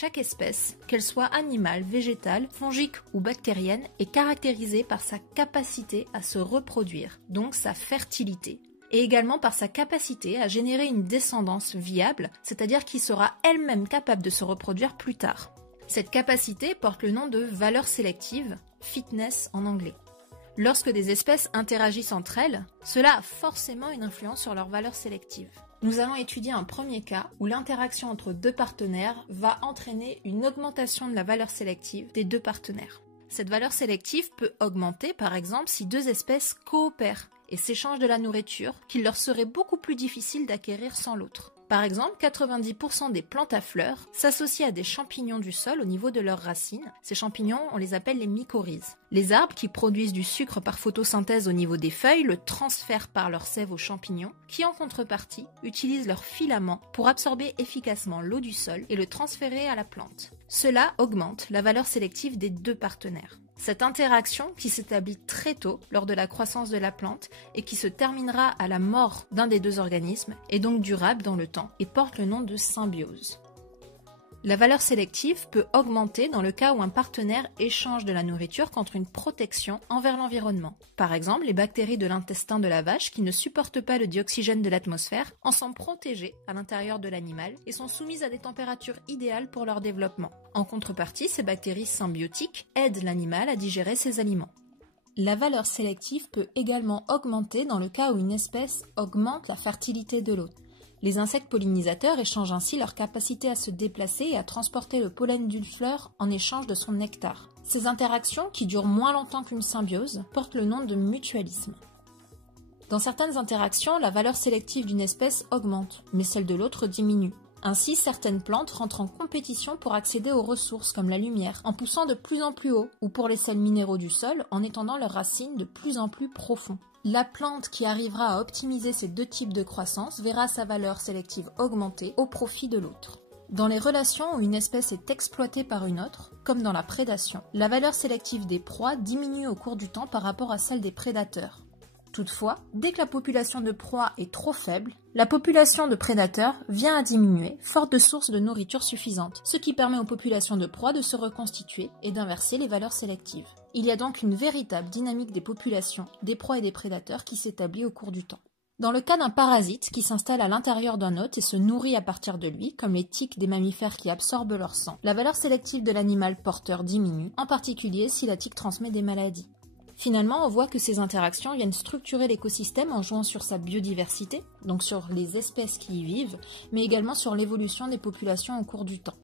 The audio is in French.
Chaque espèce, qu'elle soit animale, végétale, fongique ou bactérienne, est caractérisée par sa capacité à se reproduire, donc sa fertilité, et également par sa capacité à générer une descendance viable, c'est-à-dire qui sera elle-même capable de se reproduire plus tard. Cette capacité porte le nom de valeur sélective, fitness en anglais. Lorsque des espèces interagissent entre elles, cela a forcément une influence sur leur valeur sélective. Nous allons étudier un premier cas où l'interaction entre deux partenaires va entraîner une augmentation de la valeur sélective des deux partenaires. Cette valeur sélective peut augmenter par exemple si deux espèces coopèrent et s'échangent de la nourriture qu'il leur serait beaucoup plus difficile d'acquérir sans l'autre. Par exemple, 90% des plantes à fleurs s'associent à des champignons du sol au niveau de leurs racines. Ces champignons, on les appelle les mycorhizes. Les arbres qui produisent du sucre par photosynthèse au niveau des feuilles le transfèrent par leur sève aux champignons, qui en contrepartie utilisent leurs filaments pour absorber efficacement l'eau du sol et le transférer à la plante. Cela augmente la valeur sélective des deux partenaires. Cette interaction, qui s'établit très tôt lors de la croissance de la plante et qui se terminera à la mort d'un des deux organismes, est donc durable dans le temps et porte le nom de symbiose. La valeur sélective peut augmenter dans le cas où un partenaire échange de la nourriture contre une protection envers l'environnement. Par exemple, les bactéries de l'intestin de la vache qui ne supportent pas le dioxygène de l'atmosphère en sont protégées à l'intérieur de l'animal et sont soumises à des températures idéales pour leur développement. En contrepartie, ces bactéries symbiotiques aident l'animal à digérer ses aliments. La valeur sélective peut également augmenter dans le cas où une espèce augmente la fertilité de l'autre. Les insectes pollinisateurs échangent ainsi leur capacité à se déplacer et à transporter le pollen d'une fleur en échange de son nectar. Ces interactions, qui durent moins longtemps qu'une symbiose, portent le nom de mutualisme. Dans certaines interactions, la valeur sélective d'une espèce augmente, mais celle de l'autre diminue. Ainsi, certaines plantes rentrent en compétition pour accéder aux ressources comme la lumière, en poussant de plus en plus haut, ou pour les sels minéraux du sol, en étendant leurs racines de plus en plus profond. La plante qui arrivera à optimiser ces deux types de croissance verra sa valeur sélective augmenter au profit de l'autre. Dans les relations où une espèce est exploitée par une autre, comme dans la prédation, la valeur sélective des proies diminue au cours du temps par rapport à celle des prédateurs. Toutefois, dès que la population de proies est trop faible, la population de prédateurs vient à diminuer, faute de sources de nourriture suffisantes, ce qui permet aux populations de proies de se reconstituer et d'inverser les valeurs sélectives. Il y a donc une véritable dynamique des populations, des proies et des prédateurs qui s'établit au cours du temps. Dans le cas d'un parasite qui s'installe à l'intérieur d'un hôte et se nourrit à partir de lui, comme les tiques des mammifères qui absorbent leur sang, la valeur sélective de l'animal porteur diminue, en particulier si la tique transmet des maladies. Finalement, on voit que ces interactions viennent structurer l'écosystème en jouant sur sa biodiversité, donc sur les espèces qui y vivent, mais également sur l'évolution des populations au cours du temps.